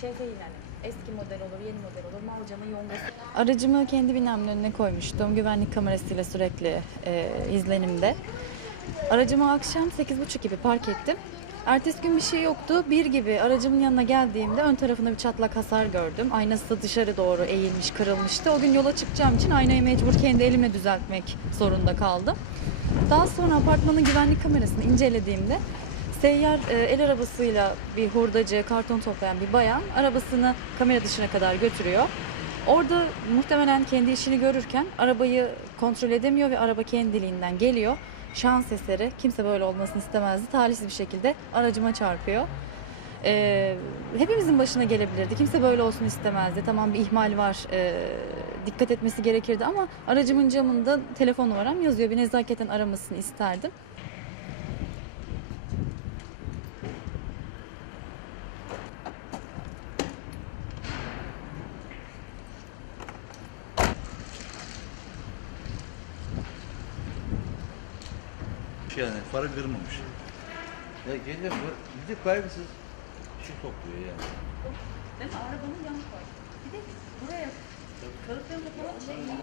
şey değil yani eski model olur, yeni model olur. Malcamın yongası. Aracımı kendi binamın önüne koymuştum. Güvenlik kamerasıyla sürekli e, izlenimde. Aracımı akşam 8.30 gibi park ettim. Ertesi gün bir şey yoktu. Bir gibi aracımın yanına geldiğimde ön tarafında bir çatlak hasar gördüm. Aynası da dışarı doğru eğilmiş, kırılmıştı. O gün yola çıkacağım için aynayı mecbur kendi elimle düzeltmek zorunda kaldım. Daha sonra apartmanın güvenlik kamerasını incelediğimde seyyar e, el arabasıyla bir hurdacı, karton toplayan bir bayan arabasını kamera dışına kadar götürüyor. Orada muhtemelen kendi işini görürken arabayı kontrol edemiyor ve araba kendiliğinden geliyor. Şans eseri, kimse böyle olmasını istemezdi. Talihsiz bir şekilde aracıma çarpıyor. Ee, hepimizin başına gelebilirdi. Kimse böyle olsun istemezdi. Tamam bir ihmal var, ee, dikkat etmesi gerekirdi ama aracımın camında telefon numaram yazıyor. Bir nezaketen aramasını isterdim. Şey yani para kırmamış. Ya geliyor bu, bir de kaygısız şu topluyor yani. Değil mi? Arabanın yan koy. Bir de buraya kalıplarını falan şey...